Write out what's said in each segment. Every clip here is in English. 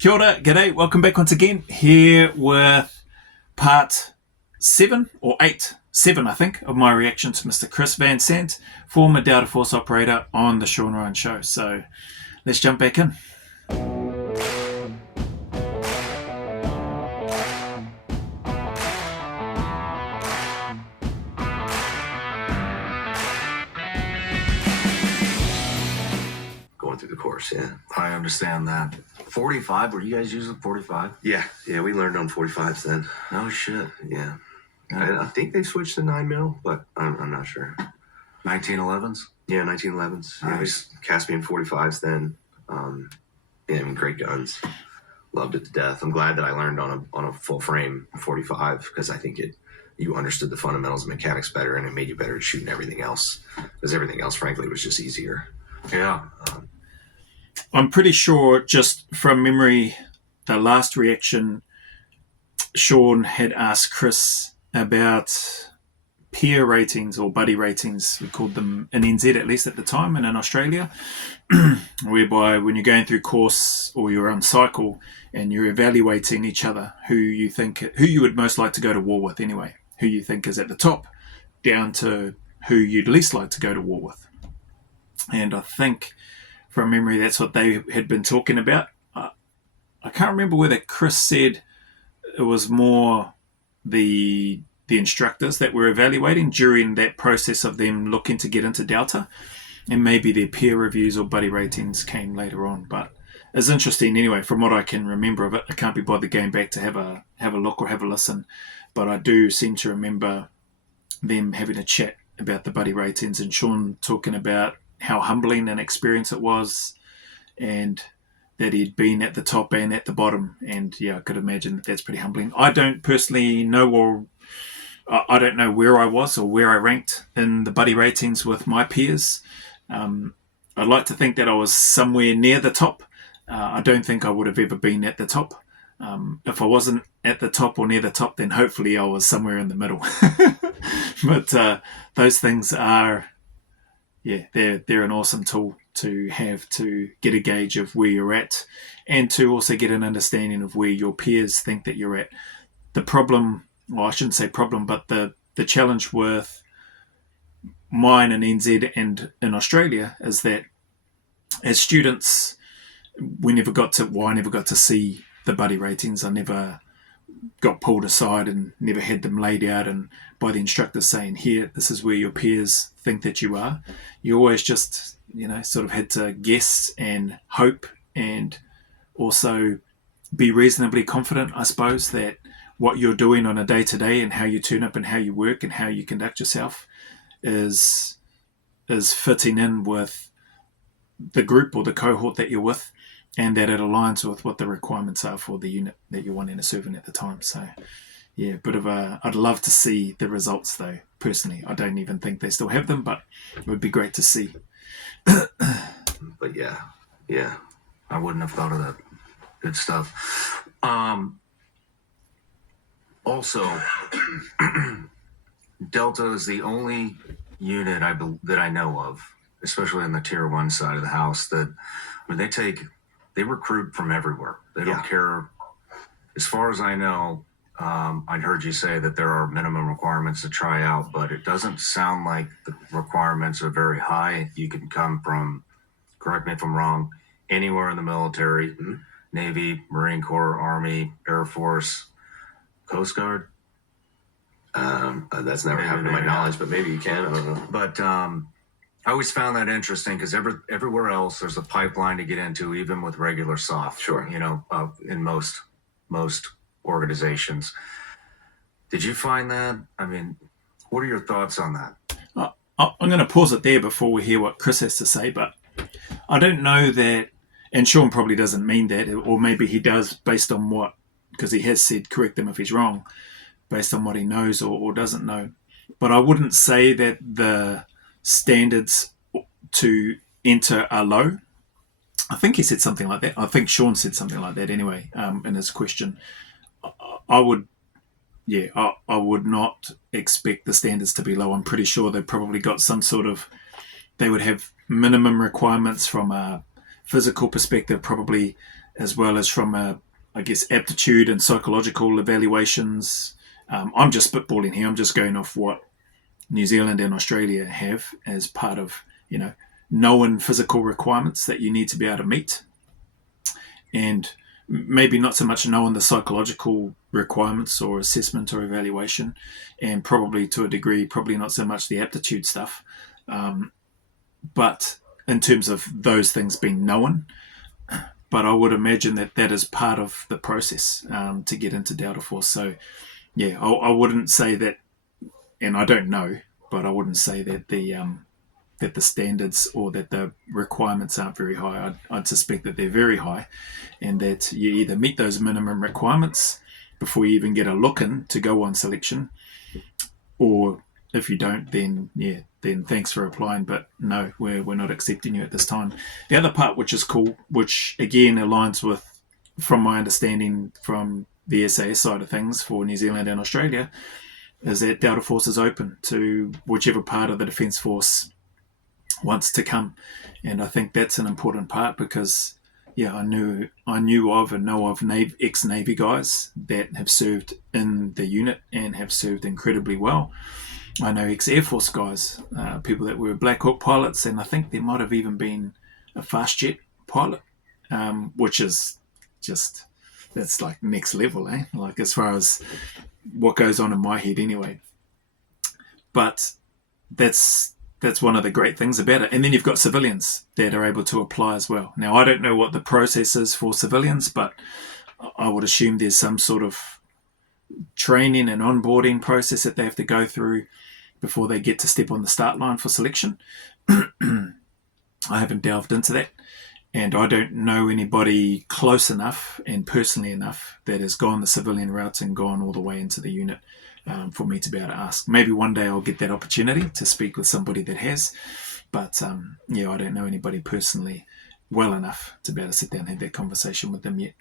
Kia ora, g'day, welcome back once again, here with part 7 or 8, 7 I think, of my reaction to Mr. Chris VanSant, former Delta Force operator on the Sean Ryan Show. So let's jump back in. Going through the course, yeah. I understand that. 45, were you guys using 45? Yeah, we learned on 45s then. No shit. Yeah. I think they switched to 9mm, but I'm not sure. 1911s? Yeah, 1911s. Yeah, Nice. Caspian 45s then. Great guns. Loved it to death. I'm glad that I learned on a full frame 45 because I think you understood the fundamentals of mechanics better and it made you better at shooting everything else because everything else, frankly, was just easier. Yeah. I'm pretty sure, just from memory, the last reaction, Sean had asked Chris about peer ratings or buddy ratings, we called them in NZ at least at the time, and in Australia, whereby when you're going through course or you're on cycle and you're evaluating each other, who you would most like to go to war with anyway, who you think is at the top, down to who you'd least like to go to war with. And I think, from memory, that's what they had been talking about. I can't remember whether Chris said it was more the instructors that were evaluating during that process of them looking to get into Delta, and maybe their peer reviews or buddy ratings came later on. But it's interesting anyway, from what I can remember of it. I can't be bothered going back to have a look or have a listen, but I do seem to remember them having a chat about the buddy ratings and Sean talking about how humbling an experience it was, and that he'd been at the top and at the bottom. And yeah, I could imagine that that's pretty humbling. I don't personally know, or I don't know where I was or where I ranked in the buddy ratings with my peers. I'd like to think that I was somewhere near the top. I don't think I would have ever been at the top. If I wasn't at the top or near the top, then hopefully I was somewhere in the middle. But those things are, yeah, they're an awesome tool to have to get a gauge of where you're at, and to also get an understanding of where your peers think that you're at. The problem, well, I shouldn't say problem, but the challenge with mine in NZ and in Australia is that as students, I never got to see the buddy ratings. I never got pulled aside and never had them laid out and by the instructor saying, here, this is where your peers think that you are. You always just, sort of had to guess and hope, and also be reasonably confident, I suppose, that what you're doing on a day-to-day and how you turn up and how you work and how you conduct yourself is fitting in with the group or the cohort that you're with, and that it aligns with what the requirements are for the unit that you're wanting to serve in at the time. So, yeah, I'd love to see the results though, personally. I don't even think they still have them, but it would be great to see. But yeah. I wouldn't have thought of that. Good stuff. Also, Delta is the only unit that I know of, especially on the tier 1 side of the house, that they recruit from everywhere. They don't care. As far as I know, I'd heard you say that there are minimum requirements to try out, but it doesn't sound like the requirements are very high. You can come from, correct me if I'm wrong, anywhere in the military, Navy, Marine Corps, Army, Air Force, Coast Guard. That's never happened to my knowledge, but maybe you can. I don't know. But I always found that interesting because everywhere else there's a pipeline to get into, even with regular soft. Sure. In most organizations. Did you find that? I mean, what are your thoughts on that? I'm going to pause it there before we hear what Chris has to say, but I don't know that, and Sean probably doesn't mean that, or maybe he does based on what, because he has said, correct him if he's wrong, based on what he knows or doesn't know. But I wouldn't say that the standards to enter are low. I think he said something like that. I think Sean said something like that anyway, in his question. I would not expect the standards to be low. I'm pretty sure they've probably got some sort of, they would have minimum requirements from a physical perspective, probably as well as from I guess, aptitude and psychological evaluations. I'm just spitballing here. I'm just going off what New Zealand and Australia have as part of, known physical requirements that you need to be able to meet, and maybe not so much knowing the psychological requirements or assessment or evaluation, and probably to a degree, probably not so much the aptitude stuff. But in terms of those things being known, but I would imagine that that is part of the process to get into Delta Force. So, yeah, I wouldn't say that, and I don't know, but I wouldn't say that the standards or that the requirements aren't very high. I'd suspect that they're very high, and that you either meet those minimum requirements before you even get a look in to go on selection, or if you don't, then thanks for applying, but no, we're not accepting you at this time. The other part, which is cool, which again aligns with, from my understanding from the SAS side of things for New Zealand and Australia, is that Delta Force is open to whichever part of the Defence Force wants to come. And I think that's an important part because, I knew of and know of ex-Navy guys that have served in the unit and have served incredibly well. I know ex-Air Force guys, people that were Black Hawk pilots, and I think there might have even been a fast jet pilot, which is just, that's like next level, like as far as what goes on in my head anyway. But that's one of the great things about it. And then you've got civilians that are able to apply as well. Now, I don't know what the process is for civilians, but I would assume there's some sort of training and onboarding process that they have to go through before they get to step on the start line for selection. I haven't delved into that, and I don't know anybody close enough and personally enough that has gone the civilian route and gone all the way into the unit for me to be able to ask. Maybe one day I'll get that opportunity to speak with somebody that has, but I don't know anybody personally well enough to be able to sit down and have that conversation with them yet.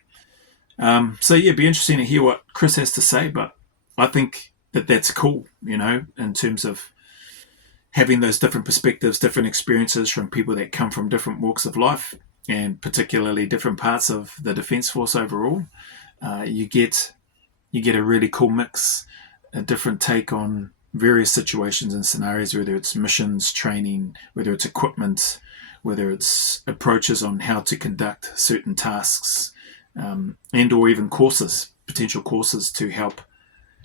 It'd be interesting to hear what Chris has to say, but I think that's cool, in terms of having those different perspectives, different experiences from people that come from different walks of life, and particularly different parts of the Defence Force overall. You get a really cool mix, a different take on various situations and scenarios, whether it's missions, training, whether it's equipment, whether it's approaches on how to conduct certain tasks, and or even potential courses to help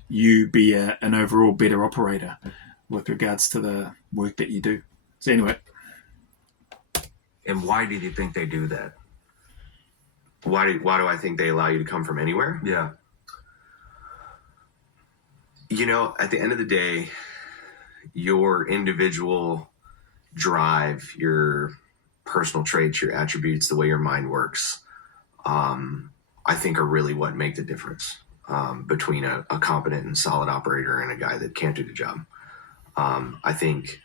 you be an overall better operator with regards to the work that you do. So anyway. And why did you think they do that? Why do I think they allow you to come from anywhere? Yeah. At the end of the day, your individual drive, your personal traits, your attributes, the way your mind works, I think are really what make the difference between a competent and solid operator and a guy that can't do the job. I think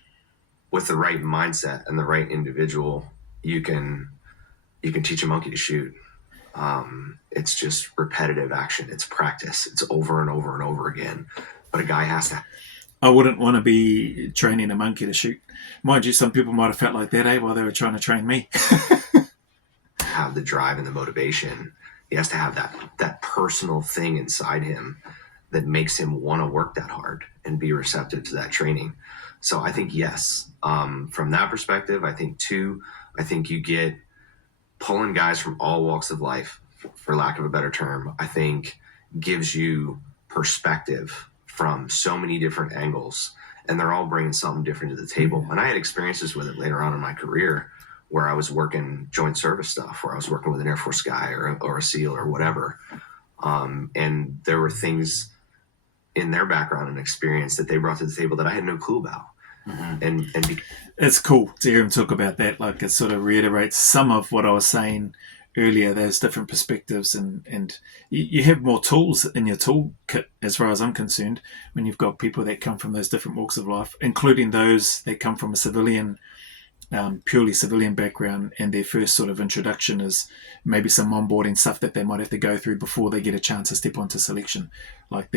with the right mindset and the right individual, you can teach a monkey to shoot. It's just repetitive action. It's practice. It's over and over and over again. But a guy has to. I wouldn't want to be training a monkey to shoot. Mind you, some people might have felt like that, while they were trying to train me. Have the drive and the motivation. He has to have that personal thing inside him that makes him want to work that hard and be receptive to that training. So I think yes. From that perspective, I think two, you get pulling guys from all walks of life, for lack of a better term, I think gives you perspective from so many different angles, and they're all bringing something different to the table. And I had experiences with it later on in my career where I was working joint service stuff, where I was working with an Air Force guy or a SEAL or whatever. And there were things in their background and experience that they brought to the table that I had no clue about. Mm-hmm. It's cool to hear him talk about that. Like, it sort of reiterates some of what I was saying earlier, those different perspectives, and you have more tools in your toolkit, as far as I'm concerned, when you've got people that come from those different walks of life, including those that come from a civilian, purely civilian background, and their first sort of introduction is maybe some onboarding stuff that they might have to go through before they get a chance to step onto selection. Like,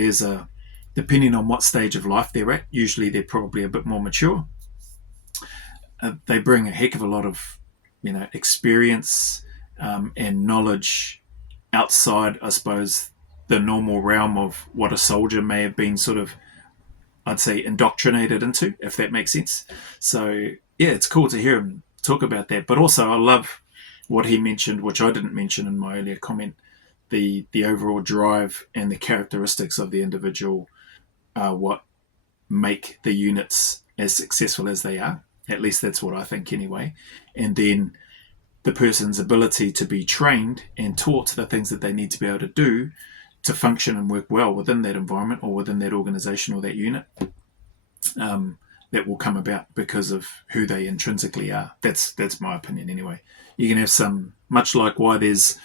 depending on what stage of life they're at, usually they're probably a bit more mature. They bring a heck of a lot of, experience and knowledge outside, I suppose, the normal realm of what a soldier may have been sort of, I'd say, indoctrinated into, if that makes sense. So, yeah, it's cool to hear him talk about that. But also, I love what he mentioned, which I didn't mention in my earlier comment, the overall drive and the characteristics of the individual are what make the units as successful as they are. At least that's what I think anyway. And then the person's ability to be trained and taught the things that they need to be able to do to function and work well within that environment or within that organization or that unit, that will come about because of who they intrinsically are. That's my opinion anyway. You can have some, much like why there's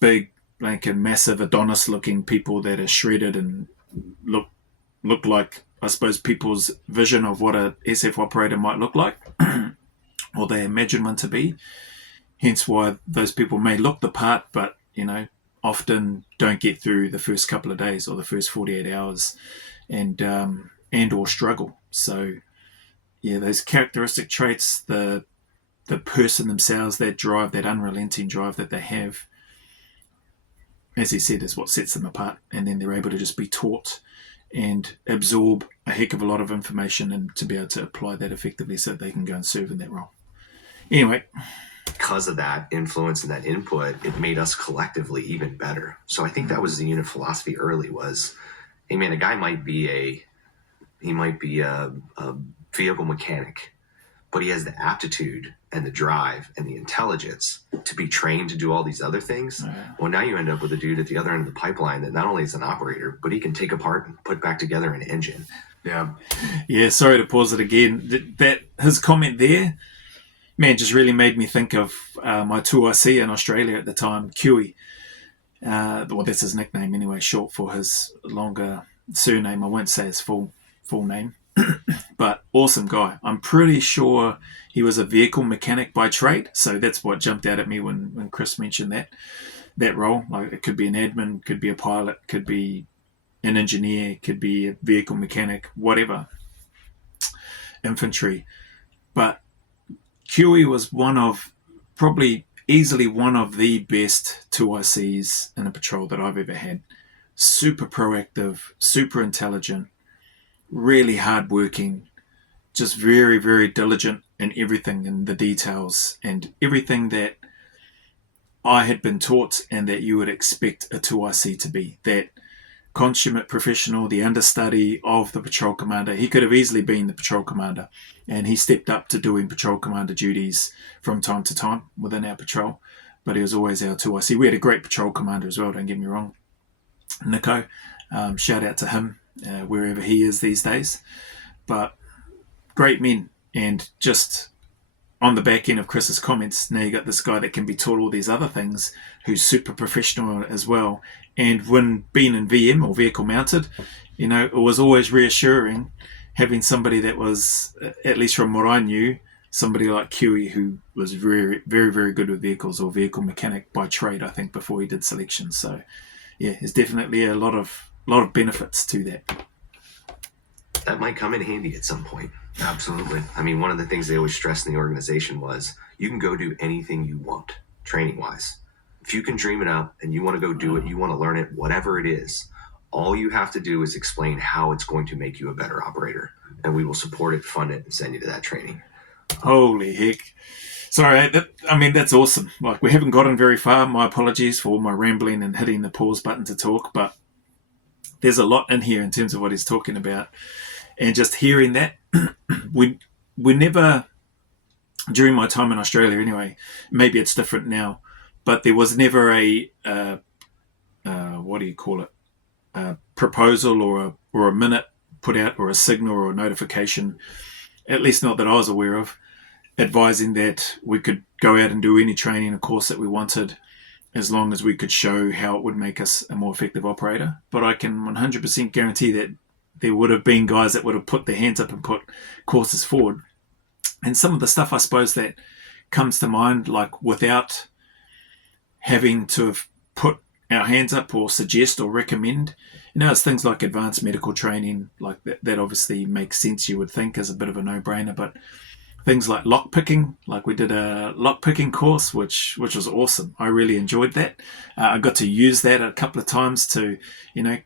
big, like a massive Adonis-looking people that are shredded and look like, I suppose, people's vision of what a SF operator might look like, or they imagine one to be. Hence why those people may look the part, but often don't get through the first couple of days or the first 48 hours, and or struggle. So yeah, those characteristic traits, the person themselves, that drive, that unrelenting drive that they have, as he said, is what sets them apart. And then they're able to just be taught and absorb a heck of a lot of information and to be able to apply that effectively so that they can go and serve in that role. Anyway, because of that influence and that input, it made us collectively even better. So I think that was the unit philosophy early was, hey man, a guy might be a vehicle mechanic, but he has the aptitude and the drive and the intelligence to be trained to do all these other things. Well, now you end up with a dude at the other end of the pipeline that not only is an operator, but he can take apart and put back together an engine. Yeah, sorry to pause it again. That his comment there, man, just really made me think of my 2IC in Australia at the time, Kiwi. Well, that's his nickname anyway, short for his longer surname. I won't say his full name. But awesome guy. I'm pretty sure he was a vehicle mechanic by trade. So that's what jumped out at me when Chris mentioned that role. Like, it could be an admin, could be a pilot, could be an engineer, could be a vehicle mechanic, whatever. Infantry. But Huey was probably easily one of the best 2ICs in a patrol that I've ever had. Super proactive, super intelligent, really hardworking, just very, very diligent in everything, in the details and everything that I had been taught and that you would expect a 2IC to be. That consummate professional, the understudy of the patrol commander. He could have easily been the patrol commander, and he stepped up to doing patrol commander duties from time to time within our patrol, but he was always our 2IC. We had a great patrol commander as well, don't get me wrong, Nico. Shout out to him wherever he is these days. But great men, and just on the back end of Chris's comments, now you got this guy that can be taught all these other things, who's super professional as well. And when being in VM or vehicle mounted, it was always reassuring having somebody that was, at least from what I knew, somebody like Kiwi, who was very, very, very good with vehicles, or vehicle mechanic by trade, I think, before he did selection. So yeah, there's definitely a lot of benefits to that. That might come in handy at some point. Absolutely. I mean, one of the things they always stressed in the organization was you can go do anything you want, training-wise. If you can dream it up and you want to go do it, you want to learn it, whatever it is, all you have to do is explain how it's going to make you a better operator, and we will support it, fund it, and send you to that training. Holy heck. Sorry, that's awesome. Like, we haven't gotten very far. My apologies for all my rambling and hitting the pause button to talk, but there's a lot in here in terms of what he's talking about. And just hearing that, we never, during my time in Australia anyway, maybe it's different now, but there was never a proposal or a minute put out, or a signal or a notification, at least not that I was aware of, advising that we could go out and do any training or course that we wanted, as long as we could show how it would make us a more effective operator. But I can 100% guarantee that there would have been guys that would have put their hands up and put courses forward. And some of the stuff, I suppose, that comes to mind, like without having to have put our hands up or suggest or recommend, it's things like advanced medical training, like that obviously makes sense, you would think, as a bit of a no-brainer. But things like lock picking. Like we did a lock picking course, which was awesome. I really enjoyed that. I got to use that a couple of times to,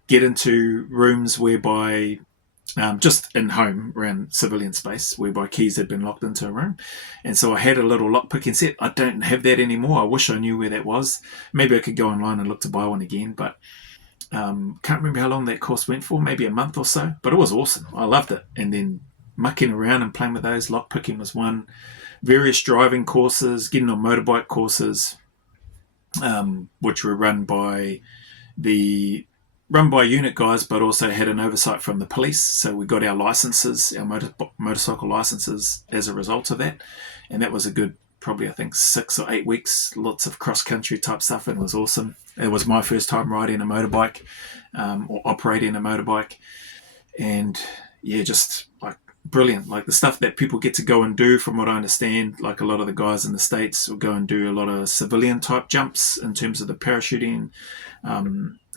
get into rooms whereby just in home around civilian space whereby keys had been locked into a room. And so I had a little lock picking set. I don't have that anymore. I wish I knew where that was. Maybe I could go online and look to buy one again, but can't remember how long that course went for, maybe a month or so, but it was awesome. I loved it. And then mucking around and playing with those, lock picking was one. Various driving courses, getting on motorbike courses, which were run by unit guys, but also had an oversight from the police. So we got our licenses, our motorcycle licenses as a result of that. And that was a good, probably I think 6 or 8 weeks, lots of cross-country type stuff, and it was awesome. It was my first time riding a motorbike or operating a motorbike. And yeah, just like brilliant. Like the stuff that people get to go and do, from what I understand, like a lot of the guys in the States will go and do a lot of civilian type jumps in terms of the parachuting,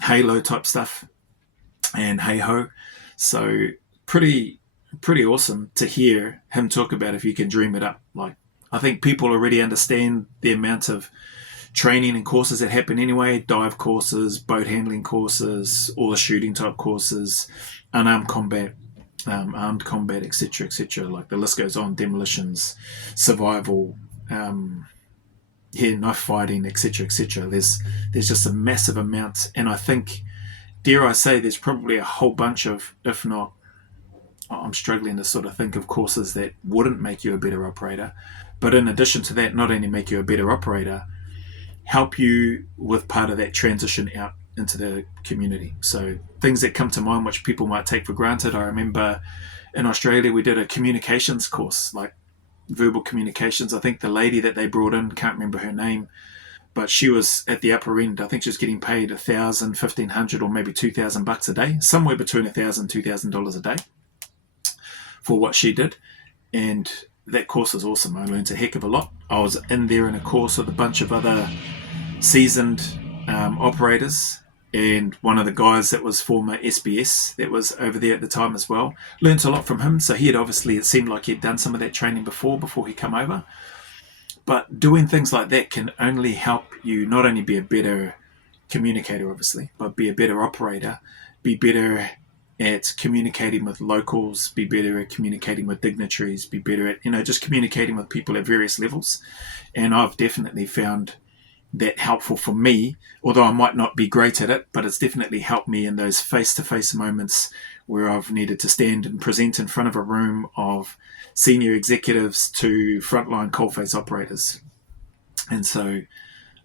halo type stuff, and hey-ho. So pretty awesome to hear him talk about if you can dream it up. Like, I think people already understand the amount of training and courses that happen anyway, dive courses, boat handling courses, all the shooting type courses, unarmed combat, armed combat, etc., etc. Like the list goes on, demolitions, survival, knife fighting, etc., etc. There's just a massive amount, and I think, dare I say, there's probably a whole bunch of, if not, I'm struggling to sort of think of courses that wouldn't make you a better operator, but in addition to that, not only make you a better operator, help you with part of that transition out into the community. So things that come to mind which people might take for granted. I remember in Australia we did a communications course, like verbal communications. I think the lady that they brought in, can't remember her name, but she was at the upper end. I think she was getting paid $1,000, $1,500, or maybe $2,000 a day, somewhere between $1,000 and $2,000 a day for what she did. And that course was awesome. I learned a heck of a lot. I was in there in a course with a bunch of other seasoned operators, and one of the guys that was former SBS that was over there at the time as well. Learned a lot from him. So he had obviously, it seemed like he'd done some of that training before he come over. But doing things like that can only help you not only be a better communicator, obviously, but be a better operator, be better at communicating with locals, be better at communicating with dignitaries, be better at, just communicating with people at various levels. And I've definitely found that helpful for me, although I might not be great at it, but it's definitely helped me in those face-to-face moments where I've needed to stand and present in front of a room of senior executives to frontline coalface operators. And so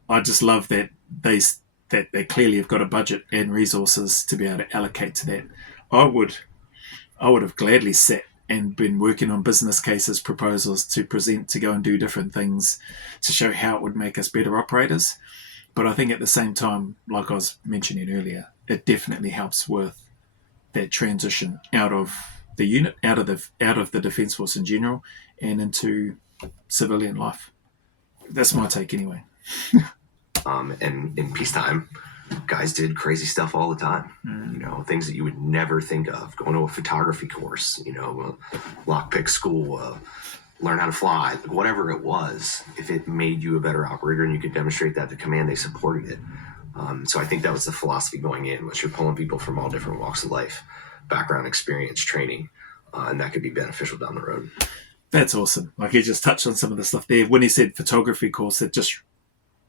I just love that they clearly have got a budget and resources to be able to allocate to that. I would have gladly sat and been working on business cases, proposals to present, to go and do different things to show how it would make us better operators. But I think at the same time, like I was mentioning earlier, it definitely helps with that transition out of the unit, out of the Defence Force in general, and into civilian life. That's my take anyway. And in peacetime, guys did crazy stuff all the time. Things that you would never think of. Going to a photography course, lockpick school, learn how to fly, whatever it was. If it made you a better operator and you could demonstrate that to command, they supported it. So I think that was the philosophy going in, was you're pulling people from all different walks of life, background, experience, training, and that could be beneficial down the road. That's awesome. Like, he just touched on some of the stuff there. When he said photography course, it just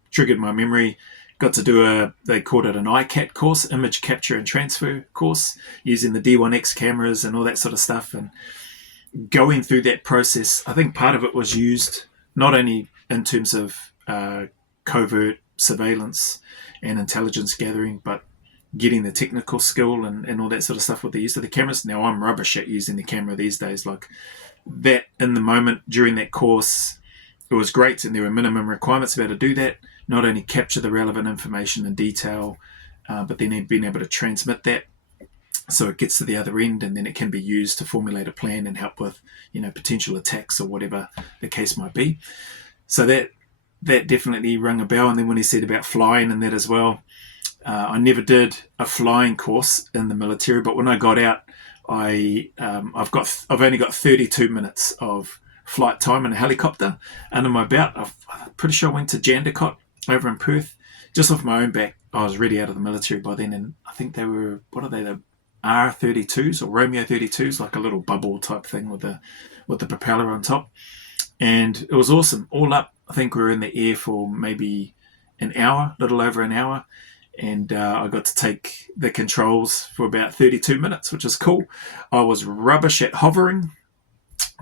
triggered my memory. Got to do they called it an ICAT course, image capture and transfer course, using the D1X cameras and all that sort of stuff. And going through that process, I think part of it was used not only in terms of covert surveillance and intelligence gathering, but getting the technical skill and all that sort of stuff with the use of the cameras. Now, I'm rubbish at using the camera these days. Like that, in the moment during that course, it was great, and there were minimum requirements about to do that. Not only capture the relevant information in detail, but then being able to transmit that so it gets to the other end, and then it can be used to formulate a plan and help with, potential attacks or whatever the case might be. So that definitely rung a bell. And then when he said about flying and that as well, I never did a flying course in the military, but when I got out, I've only got 32 minutes of flight time in a helicopter under my belt. I'm pretty sure I went to Jandakot over in Perth, just off my own back. I was ready out of the military by then, and I think they were, what are they, the R-32s or Romeo 32s, like a little bubble type thing with the propeller on top. And it was awesome. All up, I think we were in the air for maybe an hour, little over an hour. And I got to take the controls for about 32 minutes, which is cool. I was rubbish at hovering.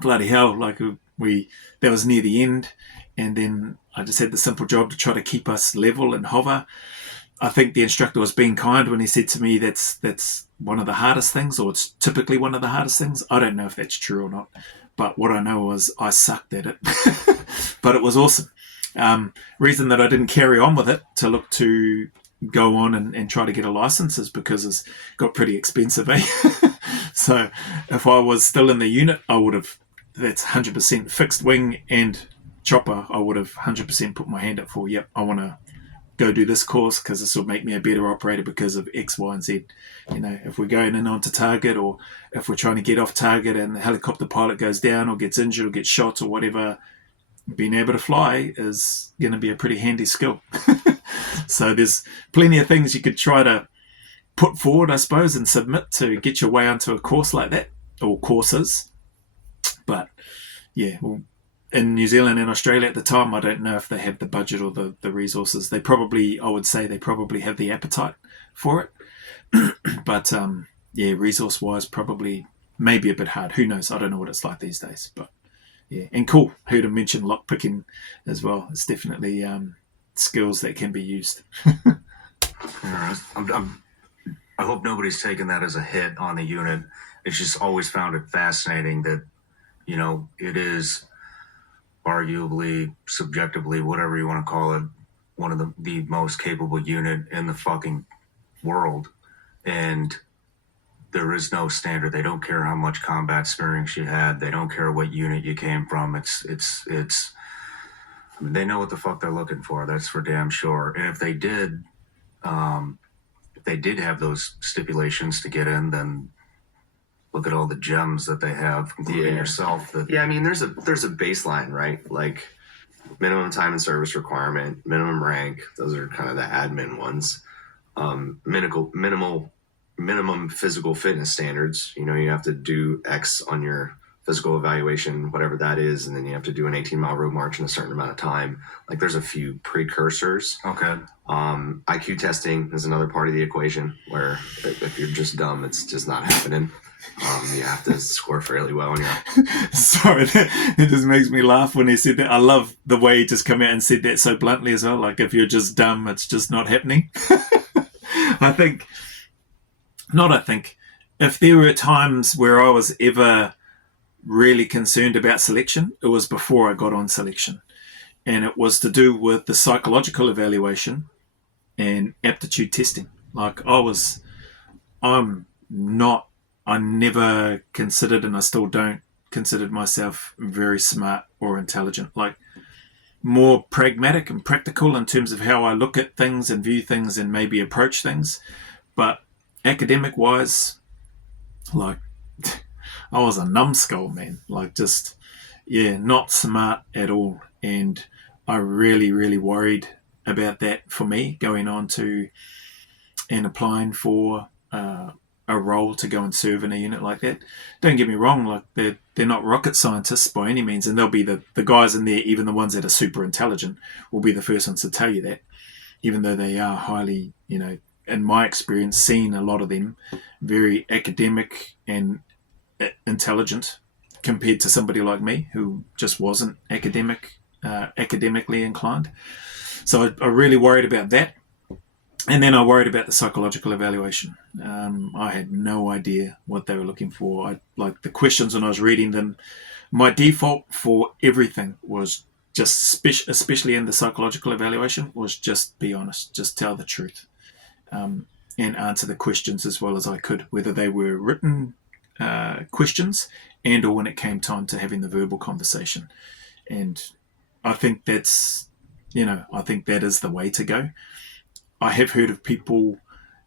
Bloody hell, like that was near the end. And then I just had the simple job to try to keep us level and hover. I think the instructor was being kind when he said to me that's one of the hardest things, or it's typically one of the hardest things. I don't know if that's true or not. But what I know was I sucked at it. But it was awesome. Reason that I didn't carry on with it to look to go on and try to get a license is because it's got pretty expensive, eh? So if I was still in the unit, I would have, that's 100% fixed wing and chopper, I would have 100% put my hand up for, yep, I want to go do this course because this will make me a better operator because of X, Y, and Z. You know, if we're going in onto target, or if we're trying to get off target and the helicopter pilot goes down or gets injured or gets shot or whatever, being able to fly is going to be a pretty handy skill. So there's plenty of things you could try to put forward, I suppose, and submit to get your way onto a course like that, or courses. But yeah, well, in New Zealand and Australia at the time, I don't know if they have the budget or the resources. They probably, I would say they probably have the appetite for it. But yeah, resource-wise, probably maybe a bit hard. Who knows? I don't know what it's like these days. But yeah, and cool. Heard him mention lockpicking as well. It's definitely skills that can be used. Yeah, I hope nobody's taken that as a hit on the unit. It's just always found it fascinating that, you know, it is arguably, subjectively, whatever you want to call it, one of the most capable unit in the fucking world. And there is no standard. They don't care how much combat experience you had. They don't care what unit you came from. It's I mean, they know what the fuck they're looking for. That's for damn sure. And if they did have those stipulations to get in, then look at all the gems that they have, including yourself. I mean, there's a baseline, right? Like minimum time and service requirement, minimum rank. Those are kind of the admin ones. Minimum physical fitness standards. You know, you have to do X on your physical evaluation, whatever that is, and then you have to do an 18-mile road march in a certain amount of time. Like, there's a few precursors. Okay. IQ testing is another part of the equation, where if you're just dumb, it's just not happening. You have to score fairly well on your... Sorry, it just makes me laugh when he said that. I love the way he just come out and said that so bluntly as well. Like, if you're just dumb, it's just not happening. If there were times where I was ever really concerned about selection, it was before I got on selection. And it was to do with the psychological evaluation and aptitude testing. Like, I never considered, and I still don't consider myself very smart or intelligent. Like, more pragmatic and practical in terms of how I look at things and view things and maybe approach things. But academic wise, like, I was a numbskull, man. Like, just, yeah, not smart at all. And I really, really worried about that for me going on to and applying for a role to go and serve in a unit like that. Don't get me wrong, like, they're not rocket scientists by any means, and they'll be the guys in there, even the ones that are super intelligent, will be the first ones to tell you that, even though they are highly, you know, in my experience, seen a lot of them very academic and intelligent compared to somebody like me who just wasn't academically inclined. So I really worried about that. And then I worried about the psychological evaluation. I had no idea what they were looking for. Like, the questions when I was reading them, my default for everything was just, especially in the psychological evaluation, was just be honest, just tell the truth, and answer the questions as well as I could, whether they were written questions and or when it came time to having the verbal conversation. And I think that's, you know, I think that is the way to go. I have heard of people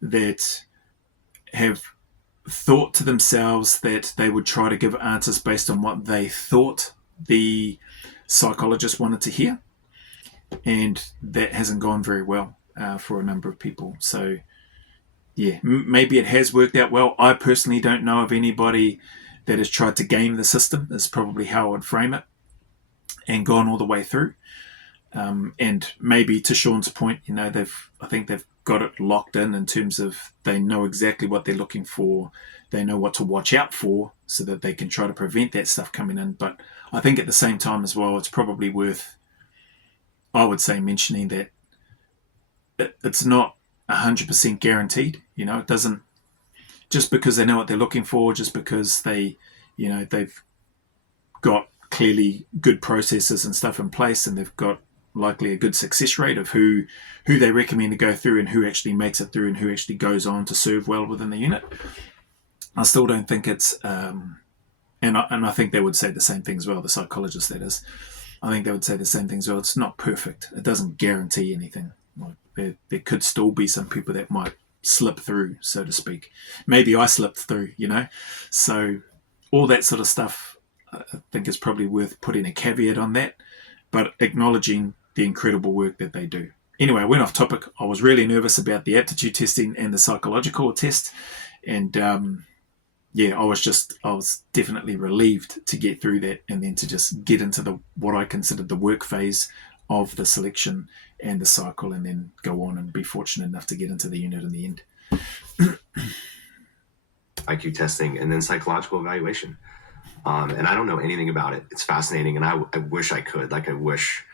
that have thought to themselves that they would try to give answers based on what they thought the psychologist wanted to hear, and that hasn't gone very well for a number of people. So yeah, maybe it has worked out well. I personally don't know of anybody that has tried to game the system, is probably how I would frame it, and gone all the way through. And maybe to Sean's point, I think they've got it locked in terms of they know exactly what they're looking for. They know what to watch out for so that they can try to prevent that stuff coming in. But I think at the same time as well, it's probably worth, I would say, mentioning that it's not 100% guaranteed. It doesn't, just because they know what they're looking for, just because they've got clearly good processes and stuff in place, and they've got likely a good success rate of who they recommend to go through and who actually makes it through and who actually goes on to serve well within the unit. I still don't think it's, and I think they would say the same thing as well, the psychologist that is. I think they would say the same thing as well. It's not perfect. It doesn't guarantee anything. Like there could still be some people that might slip through, so to speak. Maybe I slipped through, So all that sort of stuff, I think is probably worth putting a caveat on that, but acknowledging the incredible work that they do. Anyway, I went off topic. I was really nervous about the aptitude testing and the psychological test, and I was definitely relieved to get through that and then to just get into what I considered the work phase of the selection and the cycle, and then go on and be fortunate enough to get into the unit in the end. IQ testing and then psychological evaluation. And I don't know anything about it. It's fascinating, and I wish I could. Like, I wish.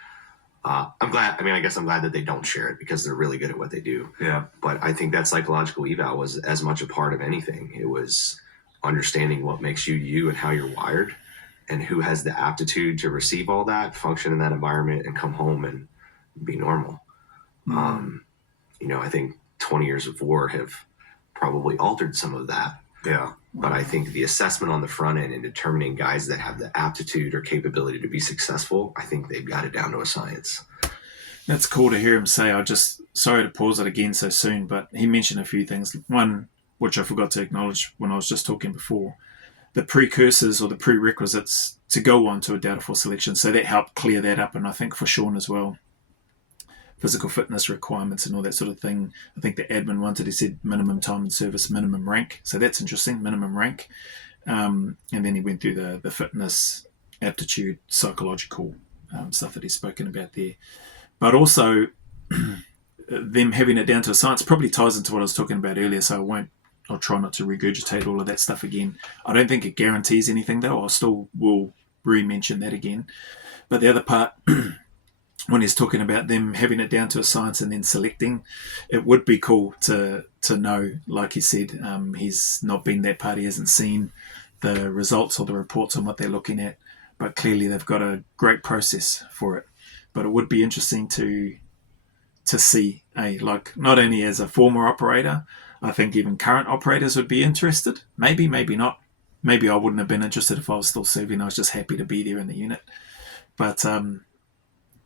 I'm glad. I mean, I guess I'm glad that they don't share it because they're really good at what they do. Yeah. But I think that psychological eval was as much a part of anything. It was understanding what makes you you and how you're wired, and who has the aptitude to receive all that, function in that environment, and come home and be normal. I think 20 years of war have probably altered some of that. Yeah. But I think the assessment on the front end and determining guys that have the aptitude or capability to be successful, I think they've got it down to a science. That's cool to hear him say. Sorry to pause it again so soon, but he mentioned a few things. One, which I forgot to acknowledge when I was just talking before, the precursors or the prerequisites to go on to a Delta Force selection. So that helped clear that up. And I think for Sean as well, physical fitness requirements and all that sort of thing. I think the admin wanted, he said minimum time in service, minimum rank. So that's interesting, minimum rank. And then he went through the fitness, aptitude, psychological stuff that he's spoken about there. But also them having it down to a science probably ties into what I was talking about earlier. So I'll try not to regurgitate all of that stuff again. I don't think it guarantees anything though. I still will re-mention that again. But the other part, when he's talking about them having it down to a science and then selecting, it would be cool to know, like he said, he's not been that part. He hasn't seen the results or the reports on what they're looking at, but clearly they've got a great process for it. But it would be interesting to see, like not only as a former operator, I think even current operators would be interested. Maybe not. Maybe I wouldn't have been interested if I was still serving. I was just happy to be there in the unit. But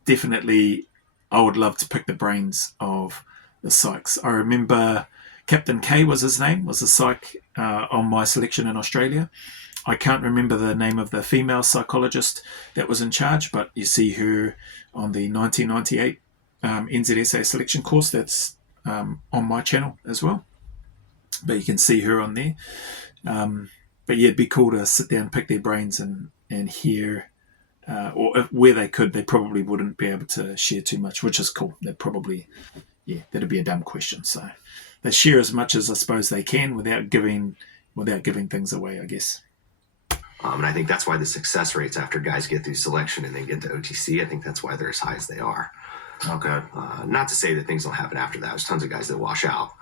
definitely I would love to pick the brains of the psychs. I remember Captain K was his name, was a psych on my selection in Australia. I can't remember the name of the female psychologist that was in charge, but you see her on the 1998 NZSA selection course that's on my channel as well. But you can see her on there. But yeah, it'd be cool to sit down, pick their brains and hear, or where they could, they probably wouldn't be able to share too much, which is cool. They'd probably, that'd be a dumb question. So they share as much as I suppose they can without giving things away, I guess. And I think that's why the success rates after guys get through selection and then get to OTC, I think that's why they're as high as they are. Okay. Not to say that things don't happen after that. There's tons of guys that wash out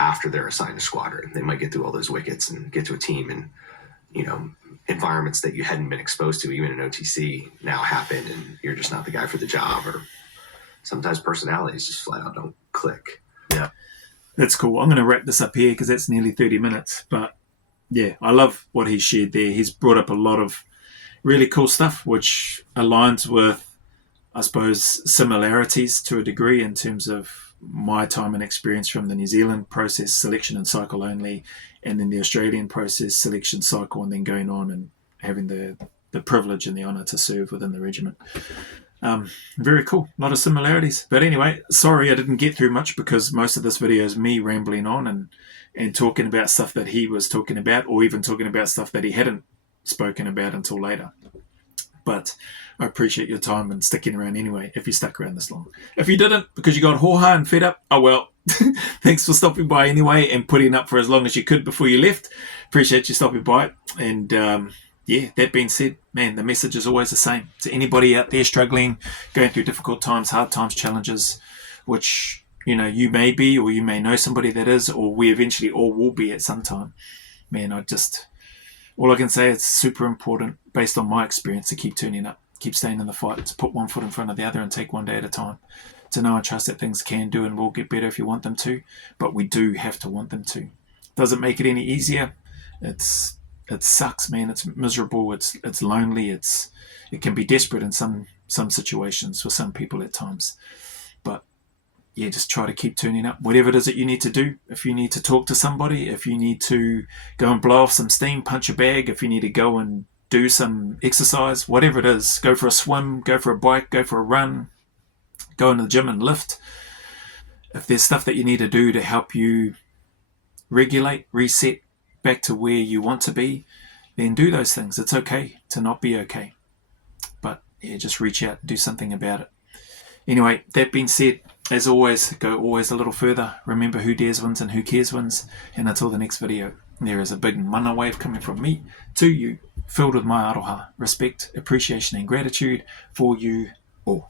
after they're assigned a squadron. They might get through all those wickets and get to a team, and environments that you hadn't been exposed to even in OTC now happen, and you're just not the guy for the job, or sometimes personalities just flat out don't click. Yeah. That's cool. I'm going to wrap this up here because that's nearly 30 minutes. But yeah, I love what he shared there. He's brought up a lot of really cool stuff, which aligns with, I suppose, similarities to a degree in terms of my time and experience from the New Zealand process, selection and cycle only, and then the Australian process, selection, cycle, and then going on and having the the privilege and the honour to serve within the regiment. Very cool. A lot of similarities. But anyway, sorry I didn't get through much because most of this video is me rambling on and talking about stuff that he was talking about, or even talking about stuff that he hadn't spoken about until later. But I appreciate your time and sticking around anyway, if you stuck around this long. If you didn't, because you got hoha and fed up, oh well. Thanks for stopping by anyway and putting up for as long as you could before you left. Appreciate you stopping by. And yeah, that being said, man, the message is always the same. To anybody out there struggling, going through difficult times, hard times, challenges, which, you know, you may be, or you may know somebody that is, or we eventually all will be at some time. Man, all I can say is super important, based on my experience, to keep turning up, keep staying in the fight, to put one foot in front of the other and take one day at a time. To know and trust that things can do and will get better if you want them to, but we do have to want them to. Doesn't make it any easier. It sucks, man. It's miserable. It's lonely. It can be desperate in some situations for some people at times. But yeah, just try to keep turning up. Whatever it is that you need to do. If you need to talk to somebody, if you need to go and blow off some steam, punch a bag, if you need to go and do some exercise, whatever it is, go for a swim, go for a bike, go for a run, go into the gym and lift. If there's stuff that you need to do to help you regulate, reset back to where you want to be, then do those things. It's okay to not be okay. But yeah, just reach out and do something about it. Anyway, that being said, as always, go always a little further. Remember, who dares wins and who cares wins. And until the next video, there is a big mana wave coming from me to you, filled with my aroha, respect, appreciation and gratitude for you all.